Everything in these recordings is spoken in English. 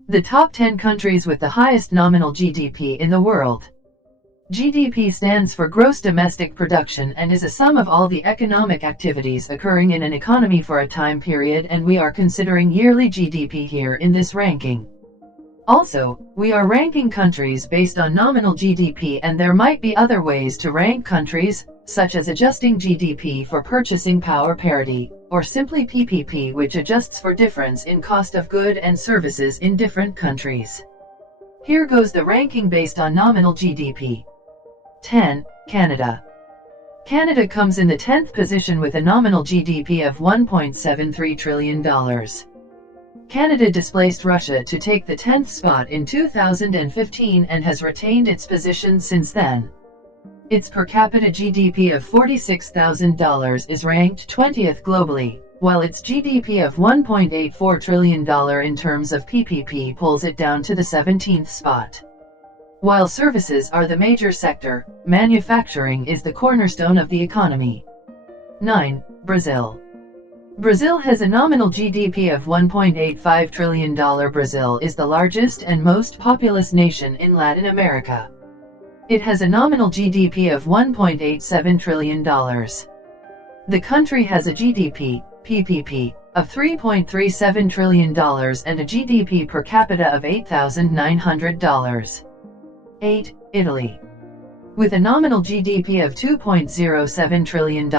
The top 10 countries with the highest nominal GDP in the world. GDP stands for gross domestic production and is a sum of all the economic activities occurring in an economy for a time period, and we are considering yearly GDP here in this ranking. Also, we are ranking countries based on nominal GDP, and there might be other ways to rank countries, such as adjusting GDP for purchasing power parity, or simply PPP, which adjusts for difference in cost of goods and services in different countries. Here goes the ranking based on nominal GDP. 10. Canada. Canada comes in the 10th position with a nominal GDP of $1.73 trillion. Canada displaced Russia to take the 10th spot in 2015 and has retained its position since then. Its per capita GDP of $46,000 is ranked 20th globally, while its GDP of $1.84 trillion in terms of PPP pulls it down to the 17th spot. While services are the major sector, manufacturing is the cornerstone of the economy. 9. Brazil. Brazil has a nominal GDP of $1.85 trillion. Brazil is the largest and most populous nation in Latin America. It has a nominal GDP of $1.87 trillion. The country has a GDP, PPP, of $3.37 trillion and a GDP per capita of $8,900. 8. Italy. With a nominal GDP of $2.07 trillion,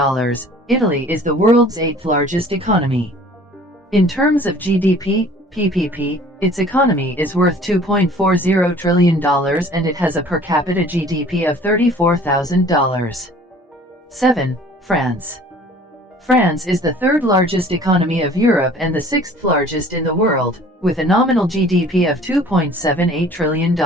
Italy is the world's 8th largest economy. In terms of GDP, PPP, its economy is worth $2.40 trillion and it has a per capita GDP of $34,000. 7. France. France is the 3rd largest economy of Europe and the 6th largest in the world, with a nominal GDP of $2.78 trillion.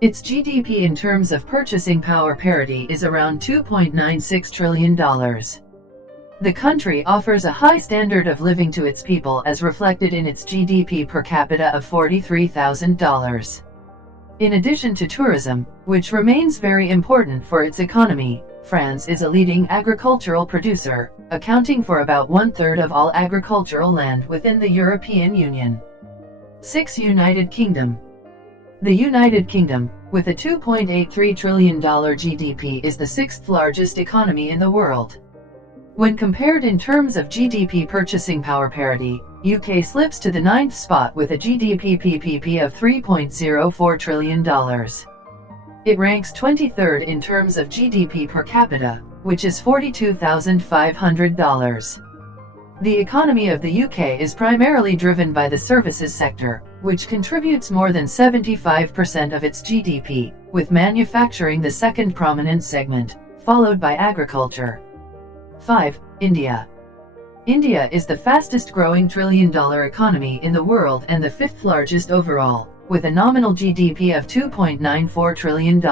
Its GDP in terms of purchasing power parity is around $2.96 trillion. The country offers a high standard of living to its people as reflected in its GDP per capita of $43,000. In addition to tourism, which remains very important for its economy, France is a leading agricultural producer, accounting for about 1/3 of all agricultural land within the European Union. 6. United Kingdom. The United Kingdom, with a $2.83 trillion GDP, is the 6th largest economy in the world. When compared in terms of GDP purchasing power parity, UK slips to the 9th spot with a GDP PPP of $3.04 trillion. It ranks 23rd in terms of GDP per capita, which is $42,500. The economy of the UK is primarily driven by the services sector, which contributes more than 75% of its GDP, with manufacturing the second prominent segment, followed by agriculture. 5. India. India is the fastest growing trillion-dollar economy in the world and the 5th largest overall, with a nominal GDP of $2.94 trillion.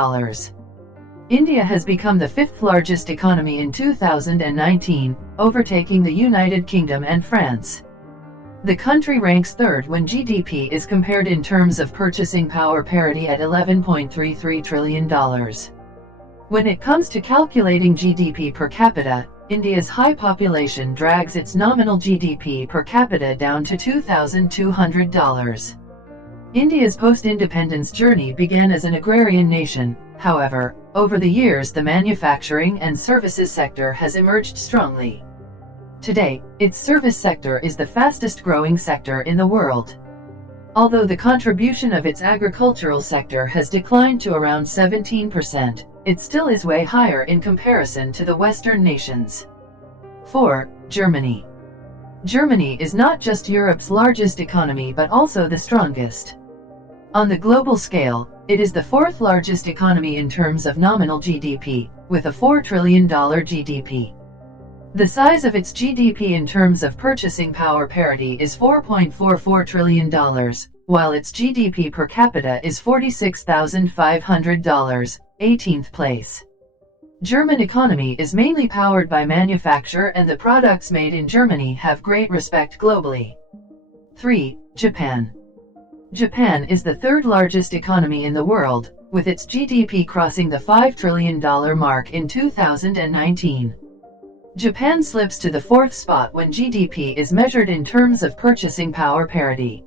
India has become the 5th largest economy in 2019, overtaking the United Kingdom and France. The country ranks 3rd when GDP is compared in terms of purchasing power parity at $11.33 trillion. When it comes to calculating GDP per capita, India's high population drags its nominal GDP per capita down to $2,200. India's post-independence journey began as an agrarian nation. However, over the years the manufacturing and services sector has emerged strongly. Today, its service sector is the fastest growing sector in the world. Although the contribution of its agricultural sector has declined to around 17%, it still is way higher in comparison to the Western nations. 4. Germany. Germany is not just Europe's largest economy but also the strongest. On the global scale, it is the 4th largest economy in terms of nominal GDP, with a $4 trillion GDP. The size of its GDP in terms of purchasing power parity is $4.44 trillion, while its GDP per capita is $46,500, 18th place. German economy is mainly powered by manufacture and the products made in Germany have great respect globally. 3. Japan. Japan is the 3rd largest economy in the world, with its GDP crossing the $5 trillion mark in 2019. Japan slips to the 4th spot when GDP is measured in terms of purchasing power parity.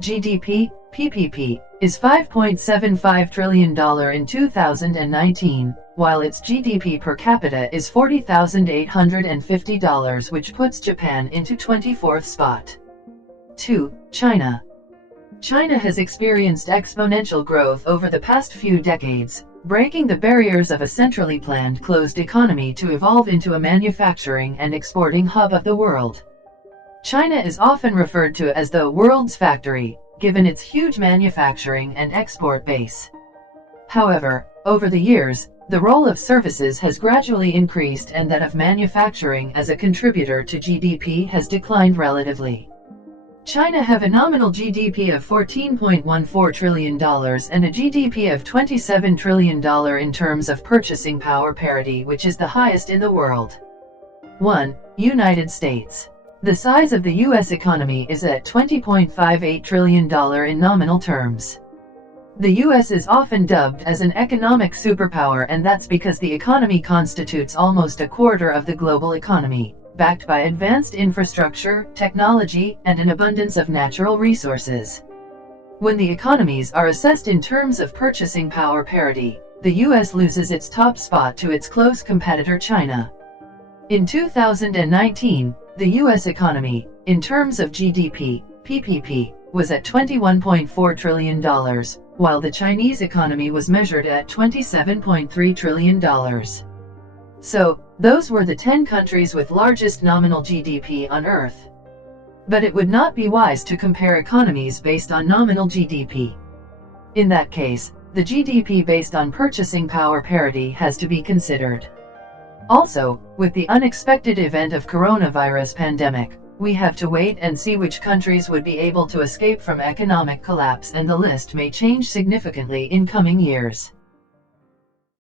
GDP, PPP, is $5.75 trillion in 2019, while its GDP per capita is $40,850, which puts Japan into 24th spot. 2. China. China has experienced exponential growth over the past few decades, breaking the barriers of a centrally planned closed economy to evolve into a manufacturing and exporting hub of the world. China is often referred to as the world's factory, given its huge manufacturing and export base. However, over the years, the role of services has gradually increased and that of manufacturing as a contributor to GDP has declined relatively. China have a nominal GDP of $14.14 trillion and a GDP of $27 trillion in terms of purchasing power parity, which is the highest in the world. 1. United States. The size of the U.S. economy is at $20.58 trillion in nominal terms. The U.S. is often dubbed as an economic superpower, and that's because the economy constitutes almost a quarter of the global economy, backed by advanced infrastructure, technology, and an abundance of natural resources. When the economies are assessed in terms of purchasing power parity, the U.S. loses its top spot to its close competitor China. In 2019, the U.S. economy, in terms of GDP, PPP, was at $21.4 trillion, while the Chinese economy was measured at $27.3 trillion. So, those were the 10 countries with largest nominal GDP on Earth. But it would not be wise to compare economies based on nominal GDP. In that case, the GDP based on purchasing power parity has to be considered. Also, with the unexpected event of coronavirus pandemic, we have to wait and see which countries would be able to escape from economic collapse, and the list may change significantly in coming years.